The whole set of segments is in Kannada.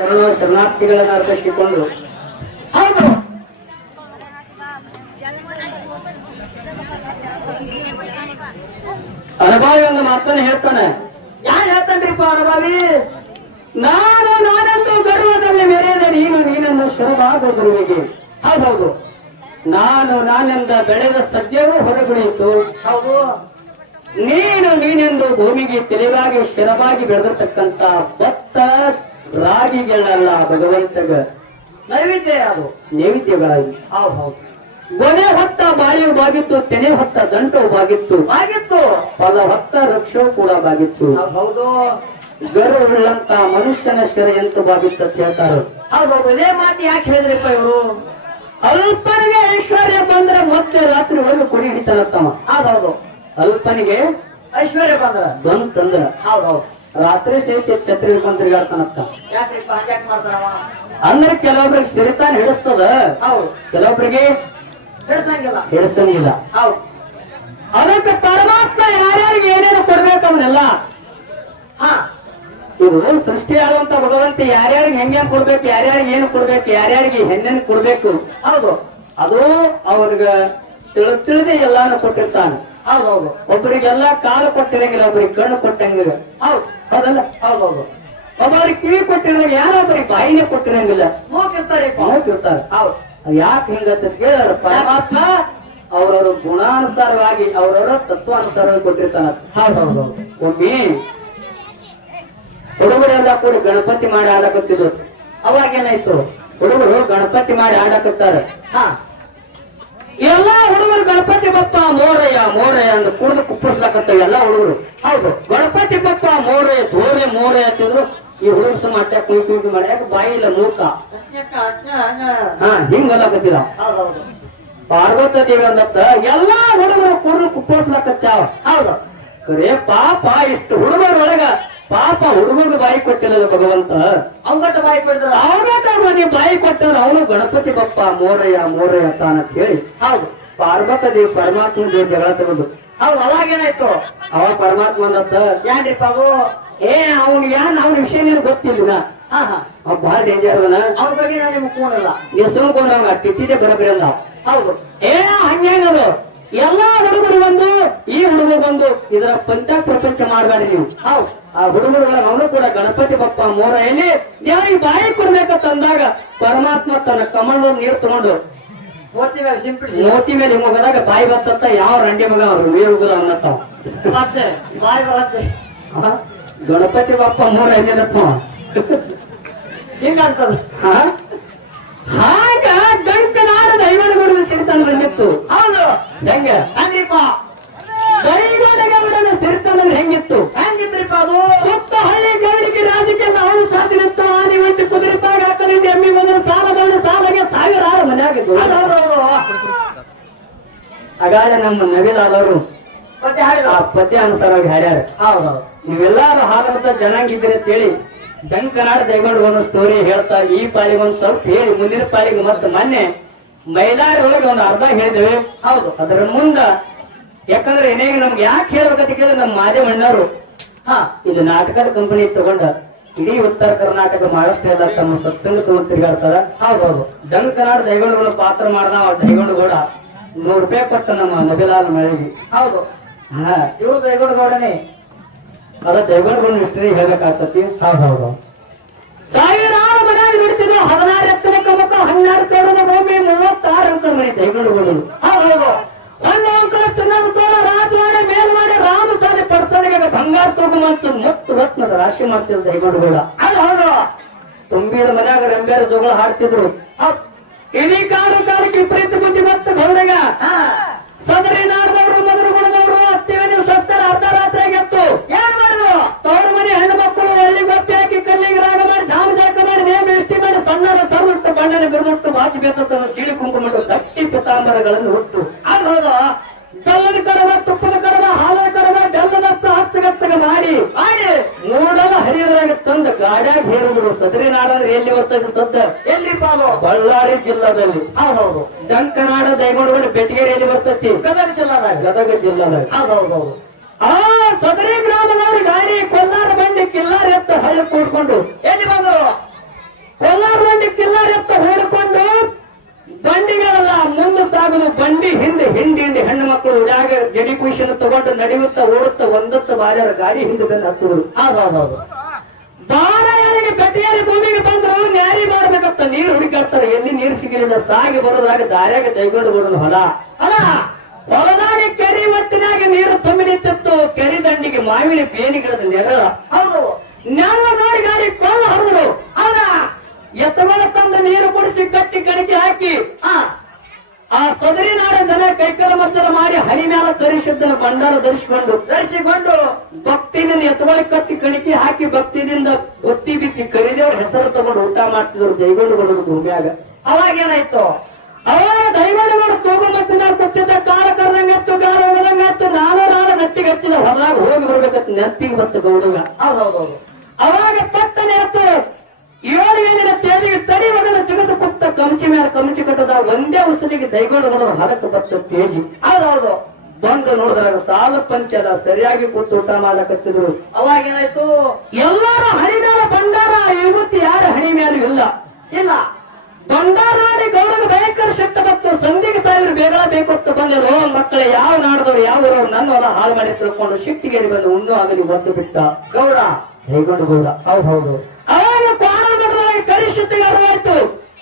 ಸರ್ವ ಶರಣಾರ್ಥಿಗಳನ್ನ ಅರ್ಪಿಸಿಕೊಂಡು ಹೌದು. ಅನುಭವಿ ಒಂದು ಮಾತನ್ನ ಹೇಳ್ತಾನೆ. ಯಾರು ಹೇಳ್ತಾನ್ರಿಪ್ಪ ಅನುಭವಿ ನಾನು ನಾನಂತೂ ಗರ್ವದಲ್ಲಿ ಮೆರೆಯದೆ ನೀನು ನೀನನ್ನು ಶರಣಾದ ಗುರುವಿಗೆ ಹೌದೌದು. ನಾನು ನಾನೆಂದ ಬೆಳೆದ ಸಜ್ಜವೂ ಹೊರಗುಳಿಯಿತು. ಹೌದು. ನೀನು ನೀನೆಂದು ಭೂಮಿಗೆ ತಿಳಿವಾಗಿ ಶಿರವಾಗಿ ಬೆಳೆದಿರ್ತಕ್ಕಂತ ಭತ್ತ ರಾಗಿಗಳಲ್ಲ ಭಗವಂತಗ. ನೈವೇದ್ಯ ಅದು ನೈವೇದ್ಯಗಳಾಗಿ. ಹೌದು ಹೌದು. ಗೊನೆ ಹೊತ್ತ ಬಾಯಿ ಬಾಗಿತ್ತು ತೆನೆ ಹೊತ್ತ ದಂಟು ಬಾಗಿತ್ತು. ಆಗಿತ್ತು ಪದ ಹೊತ್ತ ರಕ್ಷೋ ಕೂಡ ಬಾಗಿತ್ತು. ಹೌದು ಗರುಳ್ಳಂತ ಮನುಷ್ಯನ ಶರೆಯಂತ ಎಂತು ಬಾಗಿತ್ತು ಅಂತ ಹೇಳ್ತಾರೆ. ಹೌದು ಹೌದು. ಇದೇ ಮಾತು ಯಾಕೆ ಹೇಳಿದ್ರಿಪ್ಪ ಇವರು? ಅಲ್ಪನಿಗೆ ಐಶ್ವರ್ಯ ಬಂದ್ರೆ ಮತ್ತೆ ರಾತ್ರಿ ಒಳಗೆ ಕುಡಿ ಹಿಡಿತಾನತ್ತಮ್ಮ ಹೌದು. ಅಲ್ಪನಿಗೆ ಐಶ್ವರ್ಯ ಬಂದ್ರ? ಬಂತಂದ್ರ. ಹೌದು ಹೌದು. ರಾತ್ರಿ ಸಹಿತ ಛತ್ರಿ ಹಿಡ್ಕೊಂಡ್ ತಿರ್ಗಾಡ್ತಾನತ್ತ ಅಂದ್ರೆ ಕೆಲವೊಬ್ರಿಗೆ ಸಿರಿತಾನ ಹಿಡಿಸ್ತದ. ಹೌದು. ಕೆಲವೊಬ್ರಿಗೆ ಹಿಡಿಸಂಗಿಲ್ಲ. ಹಿಡಿಸಂಗಿಲ್ಲ. ಹೌದು. ಅದಕ್ಕೆ ಪರಮಾತ್ಮ ಯಾರ್ಯಾರಿಗೆ ಏನೇನು ಕೊಡ್ಬೇಕು ಅವನ್ನೆಲ್ಲ? ಹಾ. ಸೃಷ್ಟಿ ಆಗುವಂತ ಭಗವಂತ ಯಾರ್ಯಾರಿಗೆ ಹೆಂಗೇನ್ ಕೊಡ್ಬೇಕು ಯಾರ್ಯಾರಿಗೆ ಏನು ಕೊಡ್ಬೇಕು ಯಾರ್ಯಾರಿಗೆ ಹೆಣ್ಣೆನ್ ಕೊಡ್ಬೇಕು? ಹೌದು. ಅದು ಅವ್ರಿಗ ತಿಳ ತಿಳಿದೇ ಎಲ್ಲಾನು ಕೊಟ್ಟಿರ್ತಾನೆ. ಹೌದು ಹೌದು. ಒಬ್ಬರಿಗೆಲ್ಲ ಕಾಲು ಕೊಟ್ಟಿರಂಗಿಲ್ಲ ಒಬ್ಬರಿಗೆ ಕಣ್ಣು ಕೊಟ್ಟಂಗಿಲ್ಲ. ಹೌದು ಹೌದಲ್ಲ? ಹೌದು ಹೌದು. ಒಬ್ಬರಿಗೆ ಕಿವಿ ಕೊಟ್ಟಿರಂಗ ಯಾರೊಬ್ಬರಿಗೆ ಬಾಯಿನೇ ಕೊಟ್ಟಿರಂಗಿಲ್ಲ. ಹೋಗಿರ್ತಾರೆ ಹೋಗಿರ್ತಾರೆ ಹೌದು. ಯಾಕೆ ಹಿಂಗಂತ ಕೇಳಿದ್ರೆ ಪರಮಾತ್ಮ ಅವರವರ ಗುಣಾನುಸಾರವಾಗಿ ಅವರವರ ತತ್ವಾನುಸಾರವಾಗಿ ಕೊಟ್ಟಿರ್ತಾನ ಹೌದು ಹೌದು ಹೌದು. ಒಮ್ಮೆ ಹುಡುಗರೆಲ್ಲ ಕೂಡ ಗಣಪತಿ ಮಾಡಿ ಆಡಕತ್ತಿದ್ರು ಅವಾಗ ಏನಾಯ್ತು? ಹುಡುಗರು ಗಣಪತಿ ಮಾಡಿ ಆಡಕತ್ತಾರೆ ಹಾ. ಎಲ್ಲಾ ಹುಡುಗರು ಗಣಪತಿ ಬಪ್ಪ ಮೋರಯ್ಯ ಮೋರಯ್ಯ ಅಂತ ಕುಡಿದು ಕುಪ್ಪಳಿಸ್ಲಾಕತ್ತಾವ ಎಲ್ಲಾ ಹುಡುಗರು. ಹೌದು ಗಣಪತಿ ಬಪ್ಪ ಮೋರಯ್ಯ ಧೋರೆ ಮೋರೆ ಅಂತಿದ್ರು ಈ ಹುಡುಗರು ಅಟ್ಟ ಕುಯ್ ಕುಯ್ ಮಾಡಿ ಬಾಯಿಲ್ಲ ಮೂಕ ಹಾ ಹಿಂಗಲ್ಲ ಹೌದು ಹೌದು. ಪಾರ್ವತ ದೇವಿ ಅಂದತ್ತ ಎಲ್ಲಾ ಹುಡುಗರು ಕುಡಿದು ಕುಪ್ಪಳಿಸ್ಲಾಕತ್ತಾವ ಹೌದು. ಕರೆ ಪಾಪ ಇಷ್ಟು ಹುಡುಗರೊಳಗ ಪಾಪ ಹುಡುಗನ ಬಾಯಿ ಕೊಟ್ಟಿಲ್ಲ ಭಗವಂತ? ಅವಗಟ್ಟ ಬಾಯಿ ಕೊಟ್ಟಿದ್ರು ಅವಗಟ ಮನೆ ಬಾಯಿ ಕೊಟ್ಟರು ಅವನು ಗಣಪತಿ ಬಪ್ಪ ಮೋರಯ್ಯ ಮೋರಯ್ಯ ತಾನ ಅಂತ ಹೇಳಿ. ಹೌದು. ಪಾರ್ವತ ದೇವ್ ಪರಮಾತ್ಮ ದೇವ್ ಜಗಳ ತಗೊಂಡು. ಹೌದು ಅವಾಗೇನಾಯ್ತು? ಅವ ಪರಮಾತ್ಮ ಅಂದತ್ತ ಯಾನ್ರಿಪ್ಪ ಅದು ಏ ಅವನ್ ಯಾನ್ ಅವ್ನ ವಿಷಯ ನೀನು ಗೊತ್ತಿಲ್ಲ ಹಾ ಹಾ. ಅವ್ ಬಹಳ ಡೇಂಜರ್ ಅವನ ಅವ್ರ ಬಗ್ಗೆ ನಾನು ನಿಮ್ಗೆ ಕೂಣಲ್ಲ ಹೆಸರು ಅವಂಗ ಟಿಟ್ಟಿದೆ ಬರಬೇಡ ಹೌದು. ಏ ಹಂಗೇನದು ಎಲ್ಲಾ ಹುಡುಗರು ಬಂದು ಈ ಹುಡುಗರು ಬಂದು ಇದರ ಪಂಚ ಪ್ರಪಂಚ ಮಾಡಬೇಡಿ ನೀವು. ಹೌದು. ಆ ಹುಡುಗರುಗಳ ಅವನು ಕೂಡ ಗಣಪತಿ ಬಪ್ಪ ಮೋರೆಯಲ್ಲಿ ಯಾರಿಗೆ ಬಾಯಿ ಕೊಡ್ಬೇಕಂತ ಅಂದಾಗ ಪರಮಾತ್ಮ ತನ್ನ ಕಮಲ ನೀರು ತಗೊಂಡು ಮೋತಿ ಮೇಲೆ ಸಿಂಪಡಿಸಿ. ಮೋತಿ ಮೇಲೆ ಹಿಂಗ ಹೋಗದಾಗ ಬಾಯಿ ಬತ್ತ ಯಾವ ರಂಡಿ ಮಗ ಅವ್ರು? ವೀರುಗುರು ಅನ್ನತ್ತಾವ ಮತ್ತೆ ಬಾಯಿ ಬರತ್ತೆ? ಗಣಪತಿ ಬಪ್ಪ ಮೋರ ಎಲ್ಲಿದಪ್ಪ ಹಿಂಗಂತದ ಹಾ ಐವನಗೌಡನ ಸಿರಿತನ ಬಂದಿತ್ತು ಹೌದು ಹೆಂಗ ಹಂಗ್ರಿಪ್ಪ ದೈವನಗೌಡನ ಸಿರಿತನ ಹೆಂಗಿತ್ತು ಹೆಂಗಿದ್ರಿಪ್ಪ ಅದು ಸುತ್ತ ಹಳ್ಳಿ ಗೌಡಿಗೆ ರಾಜಕ್ಕೆಲ್ಲ ಅವಳು ಸಾಧಿನಿತ್ತು ಆನೆ ಒಂಟಿ ಕುದುರೆ ಪಾಗ ಹಾಕಲಿಂದ ಎಮ್ಮಿ ಬಂದ್ರೆ ಸಾಲದವನು ಸಾಲಗೆ ಸಾವಿರಾರು ಮನೆಯಾಗಿದ್ದು ಹೌದು ಹೌದು ಹೌದು ಹಾಗಾದ್ರೆ ನಮ್ಮ ನವಿಲಾದವರು. ಆ ಪದ್ಯ ಅನುಸಾರವಾಗಿ ಹಾಡ್ಯಾರ. ನೀವೆಲ್ಲಾರು ಹಾಡುವಂತ ಜನಾಂಗಿದ್ರೆ ಅಂತೇಳಿ ಬೆಂಕನಾಡ ದೈಗೊಂಡು ಒಂದು ಸ್ಟೋರಿ ಹೇಳ್ತಾ ಈ ಪಾಲಿಗೆ ಒಂದು ಸ್ವಲ್ಪ ಹೇಳಿ ಮುಂದಿನ ಪಾಲಿಗೆ ಮತ್ತೆ ಮೊನ್ನೆ ಮೈಲಾರಿ ಒಳಗೆ ಒಂದು ಅರ್ಧ ಹೇಳಿದ್ವಿ ಹೌದು. ಅದರ ಮುಂದ ಯಾಕಂದ್ರೆ ಏನೇ ನಮ್ಗೆ ಯಾಕೆ ಹೇಳ್ಬೇಕಂತ ಕೇಳಿದ್ರೆ ನಮ್ಮ ಮಾದೇವಣ್ಣವರು ಹಾ. ಇದು ನಾಟಕದ ಕಂಪನಿ ತಗೊಂಡ ಇಡೀ ಉತ್ತರ ಕರ್ನಾಟಕ ಮಹಾರಾಷ್ಟ್ರದ ತಮ್ಮ ಸತ್ಸಂಗ ತಗೊಂಡು ತಿರುಗಾಡ್ತಾರ. ಹೌದೌದು. ಡಂಕನಾಡ ದೈಗೊಂಡುಗಳ ಪಾತ್ರ ಮಾಡ್ದ ದೈಗೊಂಡುಗೌಡ ನೂರು ರೂಪಾಯಿ ಕೊಟ್ಟ ನಮ್ಮ ಮೊದಲಾದ ಮಳೆಗೆ ಹೌದು. ಹಾ. ಇವರು ದೈಗೊಂಡಗೌಡನೇ ಅದ ದೈವಗಳು ಹಿಸ್ಟ್ರಿ ಹೇಳ್ಬೇಕಾಗ್ತತಿ? ಹೌದು. ಸಾವಿರಾರು ಮನೆ ಬಿಡ್ತಿದ್ರು ಹದಿನಾರು ಎತ್ತರ ಕಮಕ ಹನ್ನೆರಡು ತೋಳದ ಭೂಮಿ ಮೂವತ್ತಾರು ಅಂತ ಮನೆ. ದೈವಗಳು ಹೌದು. ಒಂದು ಅಂಕಲ ಚಿನ್ನದ ತೋಳ ರಾಜವಾಡ ರಾಮ ರಾಮಸಾರಿ ಪಡ್ಸಲಿಗೆ ಬಂಗಾರ ತಗೊಂಬಂತ ಮತ್ತು ರತ್ನದ ರಾಶಿ ಮಾಡ್ತಿದ್ರು ದೈವಗಳು ಹೌದು ಹೌದು. ತುಂಬಿದ ಮನ್ಯಾಗ ರೆಂಬೇರು ಜೋಗಳ ಹಾಡ್ತಿದ್ರು. ಹೌದ್. ಇಡೀ ಕಾರು ಕಾಲಕ್ಕೆ ವಿಪರೀತ ಬತ್ತ ಗೌಡಗ ಸದರಿ ನಾಡದವರು ಮೊದಲು ಗುಣದವರು ಹತ್ತಿವನಿ ಸತ್ತರ ಅರ್ಧ ರಾತ್ರಿ ಎತ್ತು ತೋಳು ಮನೆ ಹೆಣ್ಣು ಮಕ್ಕಳು ಒಳ್ಳಿ ಗೊಪ್ಪಿ ಹಾಕಿ ಕಲ್ಲಿಗೆ ರಾಗ ಮಾಡಿ ಜಾಮ ಜಾಕ ಮಾಡಿ ನೇಮ ಇಷ್ಟಿ ಮಾಡಿ ಸಣ್ಣರ ಸರುಟ್ಟು ಬಣ್ಣನೆ ಬಿರುದುಟ್ಟು ಬಾಚಿ ಬೇತ ಸೀಳಿ ಕುಂಕುಮಟ್ಟು ಗಟ್ಟಿ ಪಿತಾಂಬರಗಳನ್ನು ಹುಟ್ಟು ಅದು ಹೌದು. ಬೆಲ್ಲದ ಕಡವ ತುಪ್ಪದ ಕಡವ ಹಾಲದ ಗಚ್ಚಗಚ್ಚಗ ಮಾಡಿ. ಮಾಡಿ. ಮೂಡಲ ಹರಿಯೋದ್ರಾಗ ತಂದು ಗಾಡ್ಯಾಗ ಹೇರಿದ್ರು ಸದರಿ ನಾಡಂದ್ರೆ ಎಲ್ಲಿ ಬರ್ತದೆ ಸದ್ದ? ಎಲ್ಲಿ ಬಳ್ಳಾರಿ ಜಿಲ್ಲಾದಲ್ಲಿ. ಹೌದೌದು. ಡಂಕನಾಡ ದೈಗೊಂಡಗಡೆ ಬೆಟಗೇರಿ ಎಲ್ಲಿ ಬರ್ತತಿ? ಗದಗ ಜಿಲ್ಲಾದಾಗ. ಗದಗ ಜಿಲ್ಲಾದಾಗ. ಹೌದೌದು ಆ ಸದರಿ ಗ್ರಾಮದ ಗಾಡಿ ಕೊಲ್ಲಾರ ಬಂಡಿ ಕಿಲ್ಲಾರ ಎತ್ತ ಹಳ್ಳಿ ಕೂಡ್ಕೊಂಡು. ಎಲ್ಲಿ ಬಂದರು ಕೊಲ್ಲಾರ ಬಂಡಿ ಕಿಲ್ಲಾರ ಎತ್ತ ಹೊಡ್ಕೊಂಡು ಬಂಡಿಗಳಲ್ಲ ಮುಂದೆ ಸಾಗಲು ಬಂಡಿ ಹಿಂದೆ ಹಿಂಡಿ ಹಿಂಡಿ ಹೆಣ್ಣು ಮಕ್ಕಳು ಜಾಗ ಜಡಿ ಕುಶನ್ ತಗೊಂಡು ನಡೆಯುತ್ತಾ ಓಡುತ್ತಾ ಒಂದತ್ತು ಬಾರ್ಯಾರ ಗಾಡಿ ಹಿಂದೆ ಬಂದು ಹತ್ತುವರು ಹೌದೌದು ಬಾರಿಗೆ ಯಾರಿಗೆ ಭೂಮಿಗೆ ಬಂದ್ರು ನ್ಯಾರಿ ಮಾಡ್ಬೇಕಂತ ನೀರು ಹುಡುಕಾಡ್ತಾರೆ. ಎಲ್ಲಿ ನೀರು ಸಿಗಲಿಲ್ಲ ಸಾಗಿ ಬರೋದಾಗ ದಾರ್ಯಾಗ ಕೈಗೊಂಡು ಬರೋದು ಹೊಲ. ಅಲ್ಲ ಹೊಲದಾಗಿ ಕೆರಿ ಒತ್ತಿನಾಗ ನೀರು ತುಂಬಿ ನಿಂತಿತ್ತು. ಕೆರಿ ದಂಡಿಗೆ ಮಾವಿನ ಬೇನಿಗಳದ ನೆರಳ. ಹೌದು. ನೆಲ್ಲ ನೋಡಿ ಗಾಡಿ ಕೊಲ್ಲ ಹರಿದ್ರು. ಅಲ್ಲ ಎತ್ತಗಳ ತಂದ ನೀರು ಕುಡಿಸಿ ಕಟ್ಟಿ ಕಣಕಿ ಹಾಕಿ ಆ. ಸದರಿ ನಾಡ ಜನ ಕೈಕಲ ಮಸಲ ಮಾಡಿ ಹರಿ ಮ್ಯಾಲ ಬಂಡಾರ ಧರಿಸಿಕೊಂಡು ಧರಿಸಿಕೊಂಡು. ಭಕ್ತಿನ ಎತ್ತುಗಳಿಗೆ ಕಟ್ಟಿ ಕಣಿಕೆ ಹಾಕಿ ಭಕ್ತಿದಿಂದ ಒತ್ತಿ ಬಿಚ್ಚಿ ಕರಿದೇವ್ರ ಹೆಸರು ತಗೊಂಡು ಊಟ ಮಾಡ್ತಿದ್ರು ದೈಗೊಂಡುಗಳು ಭೂಮಿಯಾಗ. ಅವಾಗ ಏನಾಯ್ತು? ಅವರ ದೈವಗಳು ತೂಗು ಮಸಿನ ಕೊಟ್ಟಿದ್ದ ಕಾಲ ಕರ್ದಂಗತ್ತು ಕಾಲ ಹೋದಂಗತ್ತು ನಾನು ನಾನು ನಟ್ಟಿಗೆ ಹಚ್ಚಿದ ಹೊರಗೆ ಹೋಗಿ ಬರ್ಬೇಕಂತ ನೆನಪಿಗೆ ಬತ್ತು ಗೌಡಗ. ಹೌದೌದೌದು. ಅವಾಗ ಪಟ್ಟನೆ ಆತು ಏಳು ಏನಿನ ತೇಲಿಗೆ ತಡಿ ಮಗನ ಜಗದು ಕುತ್ತ ಕಮಚಿ ಮೇಲೆ ಕಮಚಿ ಕಟ್ಟದ ಒಂದೇ ಉಸಲಿಗೆ ದೈಗೊಂಡುಗಳು ಹರಕು ಬತ್ತ ತೇಜಿ. ಹೌದೌದು ಬಂದು ನೋಡಿದಾಗ ಸಾಲ ಪಂಚದ ಸರಿಯಾಗಿ ಕೂತು ಊಟ ಮಾಡಕತ್ತಿದ್ರು. ಅವಾಗ ಏನಾಯ್ತು? ಎಲ್ಲರ ಹಣಿ ಮೇಲೆ ಬಂಡಾರ, ಇವತ್ತು ಯಾರ ಹಣಿ ಮೇಲೆ ಇಲ್ಲ. ಇಲ್ಲ. ಬಂಡಾರ ಮಾಡಿ ಗೌಡನ ಭಯಂಕರ ಶಕ್ತ ಬತ್ತು ಸಂಧಿಗೆ ಸಾವಿರ ಬೇಗ ಬೇಕು ಅಂತ ಬಂದರು. ಮಕ್ಕಳ, ಯಾವ ನಾಡದವ್ರು, ಯಾವ ಊರವ್ರು ನನ್ನ ಹೊಲ ಹಾಳು ಮಾಡಿ ತಿಳ್ಕೊಂಡು ಶಿಟ್ಟಿಗೇರಿ ಬಂದು ಉಣ್ಣು ಆಗಲಿ ಒದ್ದು ಬಿಟ್ಟ. ಗೌಡ ಹೇಗೊಂಡು ಗೌಡ. ಹೌದು ಹೌದು. ಅವಾಗ ಕರಿಶುದ್ಧಿಗೆ ಅರಿವಾಯ್ತು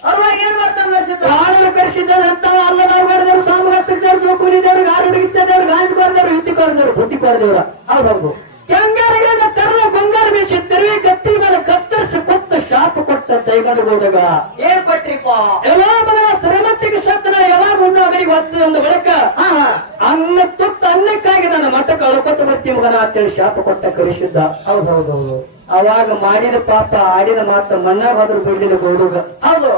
ಅವಾಗ ಏನ್ ಮಾಡ್ತಾನೆ ಕರಿಸಿದ್ದಾರೆ ಅಂತ ಅಲ್ಲ ನಾವು ಮಾಡಿದವರು ಸಾಮು ಹತ್ತಿದ್ದವ್ರು ಜೋಕುನಿದವ್ರು ಗಾರು ಹುಡುಗಿದ್ದವ್ರು ಗಾಂಜ್ ಕೊರ್ದವ್ರು ಹಿಂದಿ ಕೊರ್ದವ್ರು ಬುದ್ಧಿ ಕೊರದವ್ರ ಹೌದೌದು ಕೆಂಗಾರಿಗೆಲ್ಲ ತರಲ ಬಂಗಾರ ತಿರುವಿ ಕತ್ತಿ ಮೇಲೆ ಕತ್ತರಿಸಿ ಕೊತ್ತ ಶಾಪ ಕೊಟ್ಟ ದೈಗೊಂಡು ಗೌಡಗ. ಏನ್ ಕೊಟ್ರಿಪ್ಪ ಎಲ್ಲ ಬದಲ ಶ್ರೀಮಂತಿಗೆ ಶಬ್ದನ ಯಾವಾಗ ಉಣ್ಣೋ ಅಂಗಡಿಗೆ ಒಂದು ಬೆಳಕ. ಅನ್ನ ಅನ್ನಕ್ಕಾಗಿ ನನ್ನ ಮಠ ಕಳ್ಕೊತ ಬರ್ತೀವಿ ಮಗನ ಅಂತೇಳಿ ಶಾಪ ಕೊಟ್ಟ ಕರಿಸಿದ್ದ ಹೌದೌದೌದು ಅವಾಗ ಮಾಡಿದ ಪಾಪ ಆಡಿದ ಮಾತ್ರ ಹೋದ್ರು ಬಿಡ್ಲಿಲ್ಲ ಗೌಡುಗ ಹೌದು.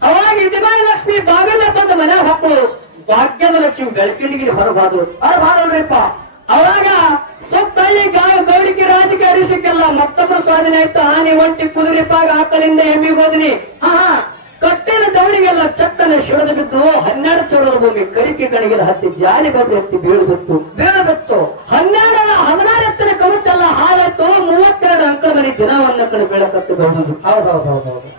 ಅವಾಗ ಇದಿಮಾಯಿ ಲಕ್ಷ್ಮಿ ಬಾಗಿಲ ತಂದ ಮನೆ ಹಾಕಳು ಭಾಗ್ಯದ ಲಕ್ಷ್ಮಿ ಬೆಳಕಿಂಡಿಗೆ ಹೊರಬಾದ್ರು ಅದು ಬಾರಲ್ರಿಪ್ಪ ಅವಾಗ ಸುತ್ತಲ್ಲಿ ಗಾಯ ಗೌಡಿಕೆ ರಾಜಕೀಯ ಸಿಕ್ಕಲ್ಲ ಮತ್ತೊಬ್ಬರು ಸ್ವಾಧೀನ ಆಯ್ತು ಆನೆ ಒಂಟಿ ಕುದುರೆಪಾಗ ಆಕಲಿಂದ ಎಮ್ಮಿಗೆ ಹೋದ್ನಿ. ಹಾ. ಹಾ ಚಕ್ಕನೆ ಶಿಡದ ಬಿದ್ದು ಹನ್ನೆರಡು ಸಾವಿರದ ಭೂಮಿ ಕರಿಕೆ ಕಣಿಗೆಲ್ಲ ಹತ್ತಿ ಜಾಲಿ ಬದಲು ಹತ್ತಿ ಬೀಳು ಬಿತ್ತು ಹನ್ನೆರಡರ ಹನ್ನೆರಡು ಹದಿನಾರು ಎತ್ತರ ಕವಿತೆಲ್ಲ ಹಾಳಾಯ್ತು ಮೂವತ್ತೆರಡು ಅಂಕಳ ಮನೆ ದಿನವನ್ನ ಕಡೆ ಬೀಳಕತ್ತು ಬಹುದು ಹೌದೌದೌದೌದು.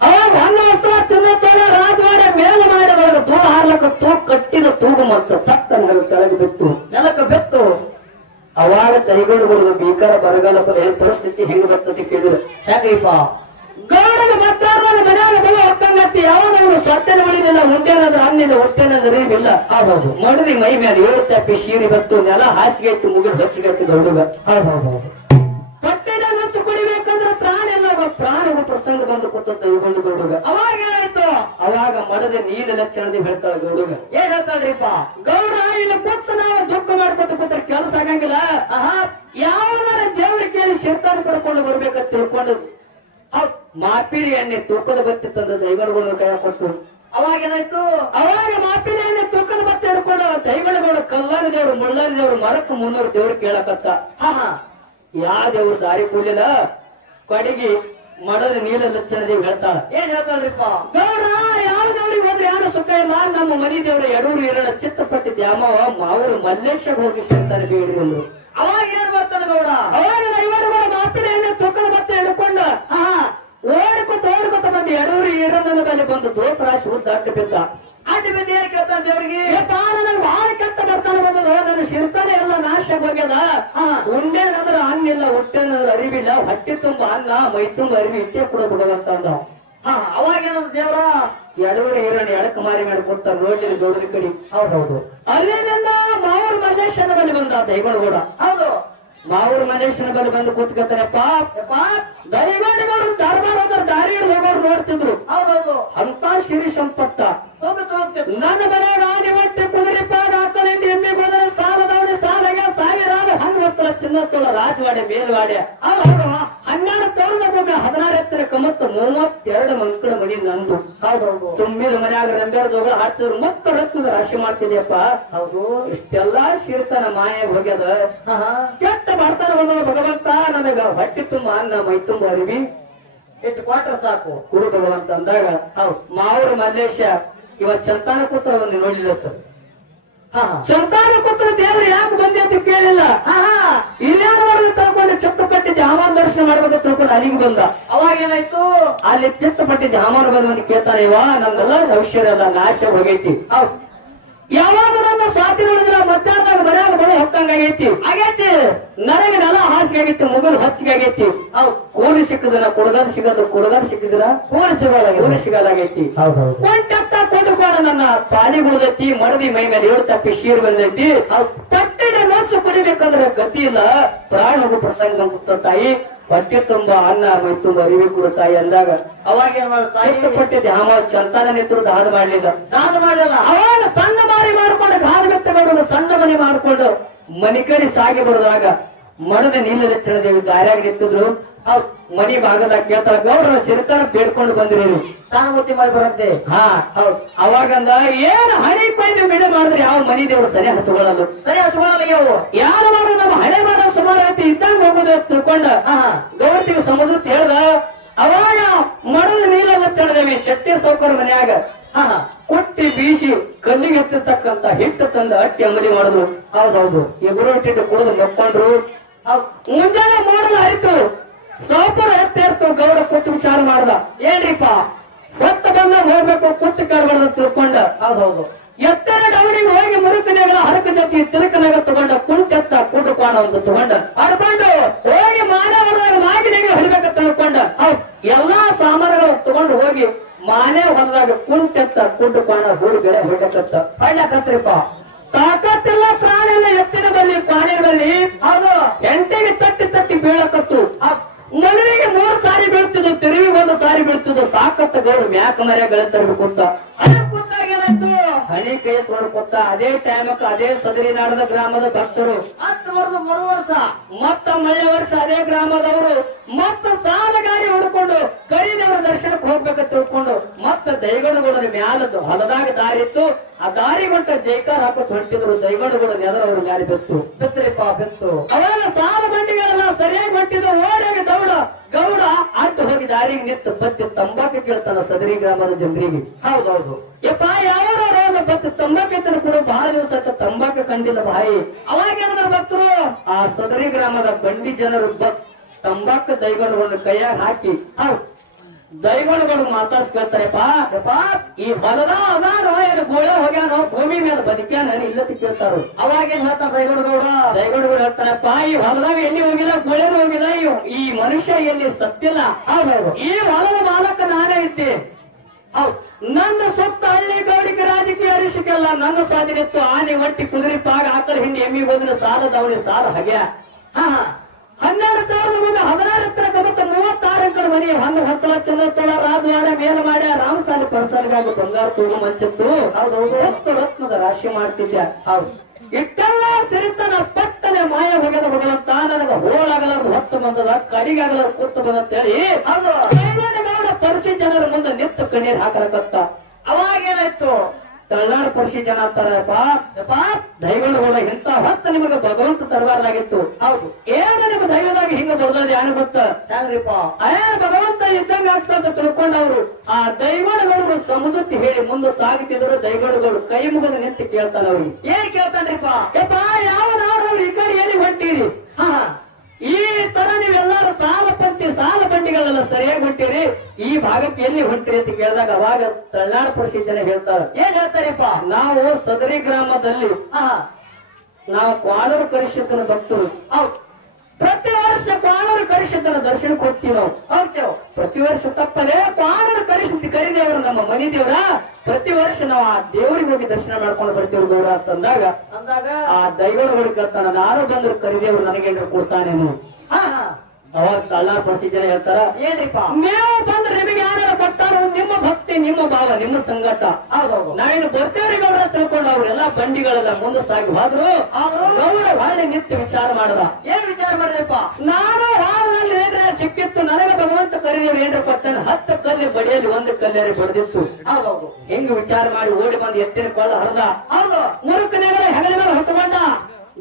ಅವಾಗ ಹಣ್ಣ ವಸ್ತ್ರ ಚಿನ್ನತೋಳ ರಾಜವಾಡ ಮೇಲೆ ಮಾಡಿದವಾಗ ದೂರ ಹಾರ್ಲಕತ್ತು ಕಟ್ಟಿದ ತೂಗು ಮಚ್ಚ ತಕ್ಕ ನೆಲ ಕೆಳಗೆ ಬಿತ್ತು. ನೆಲಕ ಬೆತ್ತು. ಅವಾಗ ಕೈಗೊಳ್ಳುವುದು ಬೀಕರ ಬರಗಾಲ ಪರಿಸ್ಥಿತಿ ಹೆಂಗ್ ಬರ್ತದೆ ಕೇಳಿದ್ರು. ಹೆಂಗ್ರಿಪ್ಪ ಗೌಡನ ಮತ್ತಾರನ ಮನೆಯಾಗ ಬಲ ಹೊಕ್ಕಂಗತ್ತಿ ಯಾವಾಗ ಸ್ವತ್ತನ ಬಳಿನಿಲ್ಲ ಮುಂದೇನಾದ್ರೂ ಅನ್ನಿಲ್ಲ ಹೊಟ್ಟೆನಾದ್ರೂ ಏನಿಲ್ಲ ಹೌದು. ಮಡದಿ ಮೈ ಮೇಲೆ ಏಳು ತಪ್ಪಿ ಶೀರಿ ಬತ್ತು ನೆಲ ಹಾಸಿಗೆ ಇತ್ತು ಮುಗಿದು ಹೊಚ್ಚಿಗೆತ್ತು ಗೌಡುಗ. ಹೌದೌದೌದು ಹೊಟ್ಟೆನ ಮತ್ತು ಕುಡಿಬೇಕಂದ್ರೆ ಪ್ರಾಣ ಎಲ್ಲ ಪ್ರಾಣದ ಪ್ರಸಂಗ ಬಂದು ಕೊಟ್ಟಂತ ಇಗೊಂಡು ಗೌಡುಗ. ಅವಾಗ ಏನಾಯ್ತು? ಅವಾಗ ಮಡದ ನೀಲ ಲಕ್ಷಣದಿ ಹೇಳ್ತಾಳೆ ಗೌಡುಗ. ಏನ್ ಹೇಳ್ತಾಳ್ರಿಪ್ಪ? ಗೌಡ ಇಲ್ಲಿ ಕೂತು ನಾವು ದುಃಖ ಮಾಡ್ಕೊತ ಕೂತ್ರೆ ಕೆಲಸ ಆಗಂಗಿಲ್ಲ. ಆಹಾ. ಯಾವ್ದಾರ ದೇವ್ರ ಕೇಳಿ ಶಿರ್ತಾನ ಪಡ್ಕೊಂಡು ಬರ್ಬೇಕಂತ ತಿಳ್ಕೊಂಡು ಮಾಪಿರಿ ಎಣ್ಣೆ ತೂಕದ ಬತ್ತಿ ತಂದ ದೈವರುಗಳು ಕೈ ಕೊಟ್ಟು ಅವಾಗ ಏನಾಯ್ತು ಅವಾಗ ಮಾಪಿಲಿ ಎಣ್ಣೆ ತೂಕದ ಬತ್ತಿ ಹಿಡ್ಕೊಂಡು ದೈವರುಗಳು ಕಲ್ಲಾರ ದೇವರು ಮುಳ್ಳಾರಿ ದೇವರು ಮರಕ್ಕೆ ಮುನ್ನೂರು ದೇವ್ರು ಕೇಳಕತ್ತ. ಹಾ ಹಾ. ಯಾವ ದೇವ್ರು ದಾರಿ ಕೂಲಿಲ್ಲ ಕಡೆಗೆ ಮಡದ ನೀಲ ಲಕ್ಷಣ ದೇವ್ ಹೇಳ್ತಾಳ. ಏನ್ ಹೇಳ್ತಾಳ್ರಿಪ್ಪ? ಗೌಡ ಯಾವ ದೇವ್ರಿಗೆ ಹೋದ್ರೆ ಯಾರು ಸುಖ ಇಲ್ಲ? ನಮ್ಮ ಮನಿ ದೇವ್ರ ಎಡೂರು ಎರಡು ಚಿತ್ತಪಟ್ಟಿ ದ್ಯಾಮವ ಮಾವರು ಮಲ್ಲೇಶ್ವರ ಹೋಗಿ ಸೇರ್ತಾರೆ ಬೇಡ್ರಿ ಅವಾಗ ಏನ್ ಮಾಡ್ತಾನೆ ಗೌಡ? ಅವಾಗ ದೈವರುಗಳ ಮಾಪಿನ ಎಣ್ಣೆ ತೂಕದ ಬತ್ತೆ ಹಿಡ್ಕೊಂಡ ಹಾ ಹಾ ಓಡ್ಕೊತ ಓಡ್ಕೊತ ಬಂದು ಮೇಲೆ ಬಂದು ದೋಪರಾಶಿ ಉದ್ದ ಅಡ್ಡ ಬಿದ್ದ ಅಡ್ಡ ಬಿದ್ದು ಏನ್ ಕೇಳ್ತಾನೆ ದೇವ್ರಿಗೆ ಏಪಾ ನನಗೆ ಬಹಳ ಕೆಟ್ಟ ಬರ್ತಾನೆ ಬಂದದ ನನ್ನ ಶಿರ್ತಾನೆ ಎಲ್ಲ ನಾಶ ಹೋಗ್ಯದ ಉಂಡೇನಂದ್ರ ಅನ್ನಿಲ್ಲ ಹೊಟ್ಟೆನಂದ್ರ ಅರಿವಿಲ್ಲ ಹೊಟ್ಟೆ ತುಂಬ ಅನ್ನ ಮೈ ತುಂಬ ಅರಿವಿ ಇಟ್ಟೆ ಕೂಡ ಬಿಡುವಂತ ಅಂದ. ಹಾ ಅವಾಗ ಏನಂದ ದೇವ್ರ? ಎಡೂರು ಈರಣ್ಣ ಎಳಕ ಮಾರಿ ಮಾಡಿ ಕೊಟ್ಟ ನೋಡ್ಲಿಲ್ಲ ಗೌಡರ ಕಡೆ. ಹೌದೌದು ಅಲ್ಲಿಂದ ಮಾವೂರ್ ಮಲ್ಲೇಶನ ಬಳಿ ಬಂದ ಕೂಡ ಹೌದು. ಮಾವೂರ್ ಮಲ್ಲೇಶನ ಬಳಿ ಬಂದು ಕೂತ್ಕೊತಾರಪ್ಪ ದೈವನಗೌಡರು ಧಾರವಾಡ ದಾರಿ ಹೋಗೋರು ನೋಡ್ತಿದ್ರು. ಹೌದೌದು. ಅಂತ ಸಿರಿ ಸಂಪತ್ತ. ನನ್ನ ಮನೆಯಾಗ ಆನೆ ಹೊಟ್ಟೆ ಕುದುರೆ ಪಾದ ಆಕಳಿಂದ ಎಮ್ಮೆ ಹೋದರೆ ಸಾಲದವಣೆ ಸಾಲಾಗ ಸಾವಿರಾರು ಹಣ್ಣು ವಸ್ತ್ರ ಚಿನ್ನತ್ತೋಳ ರಾಜವಾಡೆ ಮೇಲ್ವಾಡೆ. ಹೌದು ಹನ್ನೆರಡು ಸಾವಿರದ ಬಗ್ಗೆ ಹದಿನಾರು ಎತ್ತರ ಕಮತ್ತು ಮೂವತ್ತೆರಡು ಮಂಕಳ ಮನಿ ನಂದು. ಹೌದೌದು. ತುಂಬಿದ ಮನ್ಯಾಗ ರಂಬೇರ್ದೋಗ ಹಾಕಿದ್ರು ಮತ್ತ ರತ್ನದ ರಾಶಿ ಮಾಡ್ತಿದ್ಯಪ್ಪ. ಹೌದು. ಇಷ್ಟೆಲ್ಲಾ ಶೀರ್ತನ ಮಾಯ ಹೋಗ್ಯದ. ಕೆಟ್ಟ ಬರ್ತಾರ ಬಂದ ನನಗ ಹೊಟ್ಟೆ ತುಂಬ ಅನ್ನ ಮೈ ತುಂಬ ಅರಿವಿ. ಇಟ್ಟು ಕೊಟ್ರ ಸಾಕು ಗುರು ಭಗವಂತ ಅಂದಾಗ ಹೌದು. ಮಾವೂರು ಮಲ್ಲೇಶ ಇವ ಚಂತಾನ ಕೂತ್ರ ಅವನು ನೋಡ್ಲಿಲ್ಲತ್ತ ಹಾ ಹಾ. ಚಂತಾನ ಕೂತ್ರ ದೇವ್ರು ಯಾಕೆ ಬಂದೆ ಅಂತ ಕೇಳಿಲ್ಲ. ಇಲ್ಲಾರು ಮಾಡಿದ್ರೆ ತಿಳ್ಕೊಂಡು ಚಿತ್ತಪಟ್ಟಿದ್ದೆ ಹಮಾನ್ ದರ್ಶನ ಮಾಡ್ಬೇಕು ತಿಳ್ಕೊಂಡು ಅಲ್ಲಿಗೆ ಬಂದ. ಅವಾಗ ಏನಾಯ್ತು? ಅಲ್ಲಿ ಚಿತ್ತಪಟ್ಟಿದ್ದೆ ಜಾಮಾನ್ ಬಂದ್ ಕೇಳ್ತಾನೆ ಇವ ನಮ್ಗೆಲ್ಲ ಐಶ್ವರ್ಯ ಎಲ್ಲ ನಾಶ ಹೋಗೈತಿ. ಹೌದು. ಯಾವಾಗ ನನ್ನ ಸ್ವಾತಿ ನೋಡಿದ್ರ ಮತ್ತೆ ಮನೆಯಾಗ ಬರೋ ಹೊಕ್ಕಂಗಾಗೈತಿ. ಆಗೈತಿ. ನನಗೆ ನೆಲ ಹಾಸಿಗೆ ಆಗೈತಿ ಮುಗಲ್ ಹೊಚ್ಚಿಗೆ ಆಗೈತಿ. ಹೌದು ಕೂಲಿ ಸಿಕ್ಕದ್ರ ಕುಡಗರ್ ಸಿಗದು ಕುಡಗರ್ ಸಿಕ್ಕಿದ್ರ ಕೂಲಿ ಸಿಗೋಲ್ಲ ಕೂಲಿ ಸಿಗಲಾಗೈತಿ ಕೊಂಟತ್ತ ಕೊಂಡುಕೋಣ ನನ್ನ ಪಾಲಿಗೆ ಉಳಿದೈತಿ ಮಡದಿ ಮೈ ಮೇಲೆ ಏಳು ತಪ್ಪಿ ಶೀರ್ ಬಂದೈತಿ. ತಟ್ಟಿನ ನೋಚು ಕುಡಿಬೇಕಂದ್ರೆ ಗತಿ ಇಲ್ಲ. ಪ್ರಾಣ ಹೋಗು ಪ್ರಸಂಗ ತಾಯಿ. ಹೊಟ್ಟೆ ತುಂಬ ಅನ್ನ ಮೈ ತುಂಬ ಅರಿವಿ ಕೊಡು ತಾಯಿ ಅಂದಾಗ. ಅವಾಗ ಏನ್ ಮಾಡ್ತಾಯಿ ಪಟ್ಟಿದ್ದೆ ಹಾಮ ಚಂತಾನ ನಿಂತರು ದಾದ ಮಾಡ್ಲಿಲ್ಲ. ದಾದ ಮಾಡಲ್ಲ ಅವಾಗ ಸಣ್ಣ ಮಾರಿ ಮಾಡ್ಕೊಂಡು ಗಾದ ಮೆತ್ತ ಸಣ್ಣ ಮನೆ ಮಾಡ್ಕೊಂಡು ಮನಿಕಡಿ ಸಾಗಿ ಬರುವಾಗ ಮಡದ ನೀಲ ಚಳದೇವಿ ದಾರ್ಯಾಗ ನಿಂತಿದ್ರು. ಆ ಮನಿ ಭಾಗದ ಕೇಳ್ತಾರ ಗೌಡ್ರ ಸಿರಿತನ ಬೇಡ್ಕೊಂಡು ಬಂದ್ರಿ ಸಾನುಭೂತಿ ಮಾಡಿ ಬರಂತೆ ಹಾ. ಹೌದು. ಅವಾಗಂದ ಏನ್ ಹಣೆ ಕೊಯ್ದು ಬಿಡ ಮಾಡಿದ್ರೆ ಯಾವ ಮನಿ ದೇವ್ರು ಸರಿ ಹಚ್ಕೊಳ್ಳಲ್ಲ ಸರಿ ಹಚ್ಕೊಳ್ಳಲ್ಲ ಯಾವ ಯಾರು ಮಾಡೋ ನಮ್ಮ ಹಣೆ ಮಾಡ ಸುಮಾರು ಐತಿ ಇದ್ದಂಗ ಹೋಗುದು ತಿಳ್ಕೊಂಡ ಹಾ. ಗೌಡ್ತಿಗೆ ಸಮುದ್ರ ಹೇಳ್ದ ಅವಾಗ ಮರದ ನೀಲ ಲಕ್ಷಣದೇವಿ ಶೆಟ್ಟಿ ಸೌಕರ್ ಮನ್ಯಾಗ ಹಾ. ಕುಟ್ಟಿ ಬೀಸಿ ಕಲ್ಲಿಗೆ ಎತ್ತಿರ್ತಕ್ಕಂತ ಹಿಟ್ಟು ತಂದು ಅಟ್ಟಿ ಅಂಗಡಿ ಮಾಡಿದ್ರು. ಹೌದೌದು. ಎಗುರು ಇಟ್ಟಿಟ್ಟು ಕುಡಿದು ಮಕ್ಕೊಂಡ್ರು. ಮುಂಜಾನೆ ಮಾಡಲು ಆಯ್ತು. ಸೌಪರ್ ಎತ್ತೇರ್ತು ಗೌಡ ಕೊಟ್ಟು ವಿಚಾರ ಮಾಡ್ದ. ಏನ್ರಿಪ್ಪ? ಹೊತ್ತ ಬಂದ ಹೋಗ್ಬೇಕು ಕುಟ್ಟು ಕಾಡ್ಬಾರ್ದು ತಿಳ್ಕೊಂಡ. ಹೌದು ಎತ್ತರ ಡವಣಿಗೆ ಹೋಗಿ ಮುರುಕನೆಗಳ ಹರಕ ಜೊತೆ ತಿರುಕನಾಗ ತಗೊಂಡ ಕುಂಟೆತ್ತ ಕೂಟು ಪಾಣ ಒಂದು ತಗೊಂಡ. ಅಡ್ಕೊಂಡು ಹೋಗಿ ಮಾನವರ ಮಾಗಿನಿಗೆ ಹೊಡಿಬೇಕಂತ ತಿಳ್ಕೊಂಡ. ಎಲ್ಲಾ ಸಾಮಾನುಗಳು ತಗೊಂಡು ಹೋಗಿ ಮಾನೆ ಹೊಲದಾಗ ಕುಂಟೆತ್ತ ಕೂಟು ಪಾಣ ಹೂಡುಗಳೇ ಹೊಡಕತ್ತ ಹೊಡಕತ್ತ ಕತ್ರಿಪ್ಪ ತಾಕತ್ತಿಲ್ಲ ಎತ್ತಿನದಲ್ಲಿ ಎತ್ತಿನ ಬಲ್ಲಿ ಹೌದು ಎಂಟಿಗೆ ತಟ್ಟಿ ತಟ್ಟಿ ಬೀಳಕತ್ತು ಮನವಿಗೆ ಮೂರು ಸಾರಿ ಬೀಳ್ತಿದ್ದು ತಿರುಗಿ ಒಂದು ಸಾರಿ ಬೀಳ್ತಿದ್ದು ಸಾಕತ್ತ ಗೌಡ ಮ್ಯಾಕ ಮರ್ಯಾಗ ಗಳತ್ತರ್ಬೇಕು ಅಂತ. ಅದೇ ಹಣಿ ಕೈ ಕೊಡ್ಕೊತ ಅದೇ ಟೈಮಕ್ಕೆ ಅದೇ ಸದರಿನಾಡದ ಗ್ರಾಮದ ಭಕ್ತರು. ಹತ್ತು ವರ್ಷ ಮರು ವರ್ಷ. ಮತ್ತ ಮಳೆ ವರ್ಷ ಅದೇ ಗ್ರಾಮದವರು ಮತ್ತ ಸಾಲಗಾರಿ ಹುಡ್ಕೊಂಡು ಕರಿದೇವರ ದರ್ಶನಕ್ಕೆ ಹೋಗ್ಬೇಕಂತ ತಿಳ್ಕೊಂಡು ಮತ್ತ ದೈಗಡುಗಳ ಮ್ಯಾಲದ್ದು ಹೊಲದಾಗ ದಾರಿ ಇತ್ತು ಆ ದಾರಿ ಮಟ್ಟ ಜೈಕಾರ ಹಾಕೋತ್ ಹೊಂಟಿದ್ರು ದೈಗಣಗಳು ಅವ್ರ ಮ್ಯಾಲೆ ಬೆತ್ತು. ಬೆತ್ತರಿಪ್ಪ ಬೆತ್ತು. ಅವರ ಸಾಲ ಬಂಡಿಗಳೆಲ್ಲ ಸರಿಯಾಗಿ ಹೊಂಟಿದ್ದು ಓಡಾಗಿ ದೌಡ ಗೌಡ ಹೋಗಿ ದಾರಿ ನಿಂತು ಬತ್ತಿ ತಂಬಾಕು ಕೇಳ್ತಾನ ಸದರಿ ಗ್ರಾಮದ ಜನರಿಗೆ. ಹೌದೌದು ಯಪ್ಪ ಯಾವ ಬತ್ತಿ ತಂಬಾಕು ಕೂಡ ಬಹಳ ದಿವಸ ತಂಬಾಕು ಕಂಡಿಲ್ಲ ಬಾಯಿ. ಅವಾಗ ಭಕ್ತರು? ಆ ಸದರಿ ಗ್ರಾಮದ ಬಂಡಿ ಜನರು ಬತ್ ತಂಬಾಕು ದೈವಗಳನ್ನು ಕೈಯಾಗ ಹಾಕಿ, ಹೌದ್. ದೈಗಣಗಳು ಮಾತಾಡ್ಸ್ಕೊಳ್ತಾರೆಪ್ಪ. ಪಾಪ ಈ ಹೊಲದ ಅದಾರ ಏನು ಗೋಳೆ ಹೋಗ್ಯಾನೋ ಭೂಮಿ ಮೇಲೆ ಬದುಕ್ಯಾನ ಇಲ್ಲ ತಿಳ್ತಾರ ಅವಾಗ ಏನ್ ಹೇಳ್ತಾರ ದೈಗೌಡ ಗೌಡ ದೈಗಣಗಳು ಹೇಳ್ತಾರಪ್ಪ ಈ ಹೊಲದಾಗ ಎಲ್ಲಿ ಹೋಗಿಲ್ಲ ಗೋಳೆ ಹೋಗಿಲ್ಲ ಈ- ಈ ಮನುಷ್ಯ ಎಲ್ಲಿ ಸತ್ಯಲ್ಲ ಹೌದೌದು. ಈ ಹೊಲದ ಮಾಲಕ ನಾನೇ ಇದ್ದೆ. ಹೌದು. ನನ್ನ ಸುತ್ತ ಹಳ್ಳಿ ಗೌಡಿಗೆ ರಾಜಕೀಯ ಅರಿಸಿಕೆಲ್ಲ ನನ್ನ ಸ್ವಾಧೀನ ಇತ್ತು ಆನೆ ಒಟ್ಟಿ ಕುದುರೆ ಪಾಗ ಆಕಳ ಹಿಂಡಿ ಎಮ್ಮಿ ಹೋದ್ರೆ ಸಾಲದ ಅವನಿಗೆ ಸಾಲ ಹಾಗೆ. ಹಾ ಹಾ. ಹನ್ನೆರಡು ಸಾವಿರದ ಮುಂದೆ ಹದಿನಾರು ಎತ್ತರ ಕಬತ್ತ ಮೂವತ್ತಾರು ಅಂಕಡ ಮನೆ ಹಣ್ಣು ಹಸಲ ಚಂದ್ರತೋಳ ರಾಜವಾಡ ಮೇಲ ಮಾಡ ರಾಮಸಾಲಿ ಪರ್ಸಲ್ಗಾಗಿ ಬಂಗಾರ ತೂಗು ಮಂಚಿತ್ತು ಹೌದು ಹತ್ತು ರತ್ನದ ರಾಶಿ ಮಾಡ್ತಿದ್ದೆ. ಹೌದು. ಇಟ್ಟೆಲ್ಲ ಸಿರಿತನ ಪಟ್ಟನೆ ಮಾಯ ಹೋಗದ ಭಗವಂತ ನನಗ ಹೋಳಾಗಲಾರ್ದು ಹೊತ್ತು ಬಂದದ ಕಡಿಗಾಗಲಾರ್ದು ಕೂತು ಬಂದಂತ ಹೇಳಿ. ಹೌದು. ಪರಿಸಿ ಪರಿಚಯ ಜನರ ಮುಂದೆ ನಿತ್ತು ಕಣ್ಣೀರ್ ಹಾಕಲಕತ್ತ. ಅವಾಗ ಏನಾಯ್ತು ತಳ್ಳಾಡ ಪರಿಚಯ ಜನ ಅಂತಾರಪ್ಪ ಯಪ್ಪ ಹೋಗ ಇಂತ ಹೊತ್ತು ನಿಮಗೆ ಭಗವಂತ ತರಬಾರ್ದಾಗಿತ್ತು ಹೌದು. ಏನ ನಿಮ್ಮ ದೈವದಾಗ ಹಿಂಗ ದೊಡ್ಡದ ಯಾರು ಗೊತ್ತ? ಹೆಂಗ್ರಿಪ್ಪ ಅಯ್ಯ ಭಗವಂತ ಇದ್ದಂಗ ಆಗ್ತದ ತಿಳ್ಕೊಂಡವ್ರು. ಆ ದೈವಗಳು ಸಮುದ್ರಕ್ಕೆ ಹೇಳಿ ಮುಂದೆ ಸಾಗುತ್ತಿದ್ರು ದೈವಗಳು ಕೈ ಮುಗಿದು ನಿಂತು ಕೇಳ್ತಾನ ಅವ್ರಿಗೆ ಏನ್ ಕೇಳ್ತಾನ್ರಿಪ್ಪ? ಯಪ್ಪ ಯಾವ ನಾಡವ್ರು ಈ ಕಡೆ ಎಲ್ಲಿ ಹೊಂಟೀರಿ? ಹಾ ಹಾ. ಈ ತರ ನೀವೆಲ್ಲರೂ ಸಾಲ ಪಂತಿ ಸಾಲ ಬಂಡಿಗಳೆಲ್ಲ ಸರಿಯಾಗಿ ಹೊಂಟಿರಿ. ಈ ಭಾಗಕ್ಕೆ ಎಲ್ಲಿ ಹೊಂಟಿರಿ ಅಂತ ಕೇಳಿದಾಗ ಅವಾಗ ತಳ್ಳಾಡ ಪರಿಸ್ಥಿತಿ ಜನ ಹೇಳ್ತಾರೆ. ಏನ್ ಹೇಳ್ತಾರೆಪ್ಪ? ನಾವು ಸದರಿ ಗ್ರಾಮದಲ್ಲಿ ನಾವು ಕ್ವಾಣೂರು ಪರಿಷತ್ತಿನ ಭಕ್ತರು ಹೌದು. ಪ್ರತಿ ವರ್ಷ ಕ್ವಾಣೂರು ಪರಿಷತ್ತಿನ ದರ್ಶನ ಕೊಡ್ತೀವಿ ನಾವು. ಹೋಗ್ತೇವೆ ಪ್ರತಿ ವರ್ಷ ತಪ್ಪದೆ ಕ್ವಾಣೂರು ಕರಿಸಿದ್ದು ಕರಿದೇವರು ನಮ್ಮ ಮನಿ ದೇವರ ಪ್ರತಿ ವರ್ಷ ನಾವು ಆ ದೇವರಿಗೆ ಹೋಗಿ ದರ್ಶನ ಮಾಡ್ಕೊಂಡು ಬರ್ತೀವಿ ಗೌರ ಅಂತಂದಾಗ ಅಂದಾಗ ಆ ದೈವಗಳಿಗೆ ಕರ್ತಾನ ನಾನು ಬಂದ್ರೆ ಕರಿದೇವರು ನನಗೇನ್ರ ಕೊಡ್ತಾನೇನು ಹಾ ಹಾ. ಅವಾಗ ಕಳ್ಳ ಪರಿಸ್ಥಿತಿ ಜನ ಹೇಳ್ತಾರ ಏನಿಪ್ಪ ನೀವು ಬಂದ್ರೆ ನಿಮಗೆ ಯಾರು ಬರ್ತಾರೋ ನಿಮ್ಮ ಭಕ್ತಿ ನಿಮ್ಮ ಭಾವ ನಿಮ್ಮ ಸಂಗತ ನಾವೇನು ಬರ್ತೇವ್ರಿ ಗೌಡ ತಿಳ್ಕೊಂಡು ಅವ್ರೆಲ್ಲಾ ಬಂಡಿಗಳೆಲ್ಲ ಮುಂದೆ ಸಾಗಿ ಹೋದ್ರು. ಅವರು ಗೌಡ ನಿತ್ಯ ನಿಂತು ವಿಚಾರ ಮಾಡದ. ಏನ್ ವಿಚಾರ ಮಾಡಿದ್ರಪ್ಪ. ನಾನು ವಾರದಲ್ಲಿ ಏನ್ರ ಸಿಕ್ಕಿತ್ತು ನನಗೆ ಭಗವಂತ ಕರಿದೇವ್ರು ಏನ್ರಪ್ಪ ತನ್ನ ಹತ್ತು ಕಲ್ಲಿ ಬಡಿಯಲ್ಲಿ ಒಂದು ಕಲ್ಲೇರಿ ಬಡದಿತ್ತು. ಹೌದೌದು ಹೆಂಗ್ ವಿಚಾರ ಮಾಡಿ ಓಡಿ ಬಂದು ಎತ್ತಿನ ಕೊಳ್ಳ ಹರಿದ? ಹೌದು. ಮುರುಕನೆಗಳ ಹೆಗಲ ಮೇಲೆ ಹೊಟ್ಟುಕೊಂಡ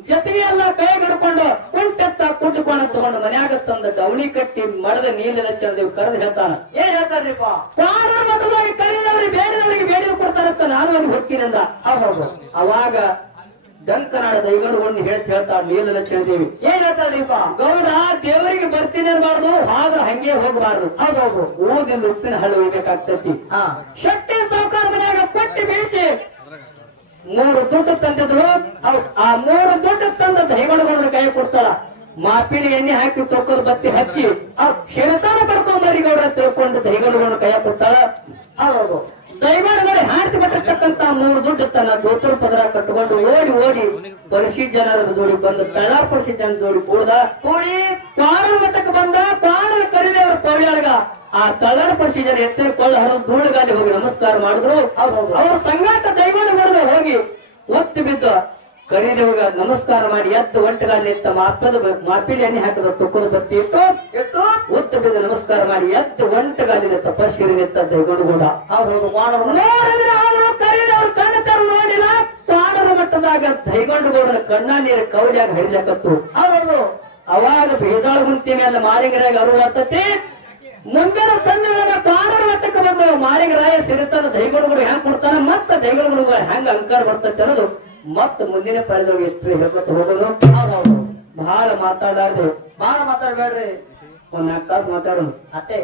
ಜತೆಗೆ ಎಲ್ಲ ಕೈ ಹಿಡ್ಕೊಂಡು ಕುಂಟೆತ್ತ ಕುಂಟುಕೊಂಡ ತಗೊಂಡು ಮನ್ಯಾಗ ತಂದ ಡೌಣಿ ಕಟ್ಟಿ ಮಡದ ನೀಲಿನ ಚಂದೇವ್ ಕರೆದು ಹೇಳ್ತಾನ. ಏನ್ ಹೇಳ್ತಾರ್ರಿಪ್ಪ? ಕಾನೂನು ಮಠದೊಳಗೆ ಕರೆದವರಿಗೆ ಬೇಡದವರಿಗೆ ಬೇಡಿದ ಕೊಡ್ತಾರಂತ ನಾನು ಅವ್ರಿಗೆ ಹೊಕ್ಕಿನಿಂದ. ಹೌದೌದು ಅವಾಗ ಡಂಕನಾಡ ಹೇಳ್ತಾ ಹೇಳ್ತಾ ಮೇಲ ಲಕ್ಷಣ ದೇವಿ ಏನ್ ಹೇಳ್ತಾರೀಪ ಗೌಡ ದೇವರಿಗೆ ಬರ್ತೀನಿ ಅನ್ಬಾರ್ದು ಆದ್ರ ಹಂಗೆ ಹೋಗಬಾರ್ದು. ಹೌದೌದು ಊದಿನ ಉಪ್ಪಿನ ಹಳ್ಳಿ ಹೋಗ್ಬೇಕಾಗ್ತತಿ ಹಾ. ಶಕ್ತಿ ಸಾವುಕಾರ ಮನ್ಯಾಗ ಕೊಟ್ಟಿ ಬೀಸಿ ಮೂರು ದುಡ್ಡು ತಂದಿದ್ರು ಆ ಮೂರು ದುಡ್ಡು ತಂದ ದೈವಣಗಳನ್ನ ಕೈ ಕೊಡ್ತಾಳ ಮಾಪಿಲಿ ಎಣ್ಣೆ ಹಾಕಿ ತೊಕ್ಕದ ಬತ್ತಿ ಹಚ್ಚಿ ಆ ಬರ್ತೋ ಬರಿ ಗೌಡ ತಿಳ್ಕೊಂಡು ದೈವಗಳು ಕೈ ಕೊಡ್ತಾಳ ಹೌದು ದೈವಣಗಳು ಹಾಡ್ತಿ ಬಿಟ್ಟಿರ್ತಕ್ಕಂತ ಮೂರು ದುಡ್ಡು ತನ್ನ ದೋತ್ರ ಪದರ ಕಟ್ಕೊಂಡು ಓಡಿ ಓಡಿ ಬರಿಸಿ ಜನರ ಜೋಡಿ ಬಂದು ತಳ ಪರಿಶಿ ಜನ ಜೋಡಿ ಕೂಡ್ದ. ಕೂಡಿ ಕಾಣ ಮಟ್ಟಕ್ಕೆ ಬಂದ ಕಾರಣ ಕರಿದೆ ಅವ್ರ ಆ ತಳ್ಳರ ಪಡಿಸಿ ಜನ ಎತ್ತ ಕೊಳ್ಳ ಹರಿದು ಧೂಳುಗಾಲಿ ಹೋಗಿ ನಮಸ್ಕಾರ ಮಾಡಿದ್ರು. ಅವ್ರ ಅವ್ರ ಸಂಗಾಟ ದೈವಣಗಳು ಹೋಗಿ ಒತ್ತು ಬಿದ್ದು. ಹೋಗ ನಮಸ್ಕಾರ ಮಾಡಿ ಎದ್ದು ಒಂಟಗಾಲಿ ಎತ್ತ ಮಾಪದ ಮಾಪಿಲಿ ಎಣ್ಣೆ ಹಾಕಿದ ತುಕ್ಕದ ಬತ್ತಿ ಇಟ್ಟು ಇಟ್ಟು ಒತ್ತು ಬಿದ್ದು ನಮಸ್ಕಾರ ಮಾಡಿ ಎದ್ದು ಎತ್ತ ನಿಂತ ಕೂಡ. ಹೌದು ಹೌದು. ಮಟ್ಟದಾಗ ದೈಗೊಂಡುಗೌಡನ ಕಣ್ಣ ನೀರು ಕವಲಿಯಾಗ ಹಿಡಿಲಕತ್ತು ಅವರು ಅವಾಗ ಬೇದಾಳ ಗುಂತಿ ಮೇಲೆ ಮಾರಿಗರಾಗ ಮುಂದಿನ ಸಂದಿನ ಪಾಡರ ಮಟ್ಟಕ್ಕೆ ಬಂದು ಮಾರಿಗರಾಯ ಸಿಗುತ್ತಾನ ದೈಗೊಂಡುಗಳು ಹೆಂಗ್ ಕೊಡ್ತಾನ ಮತ್ತ ದೈಗೊಂಡುಗಳು ಹೆಂಗ ಅಂಕಾರ ಬರ್ತೈತೆ ಅನ್ನೋದು ಮತ್ತ ಮುಂದಿನ ಪಾಳಿದೊಳಗೆ ಎಷ್ಟು ಹೇಳ್ಕೊತ ಹೋಗೋದು ಹೌದು ಬಹಳ ಮಾತಾಡಾರ್ದು ಬಹಳ ಮಾತಾಡ್ಬೇಡ್ರಿ. ಒಂದ್ ನಾಲ್ಕು ತಾಸು ಮಾತಾಡೋದು ಅತ್ತೆ.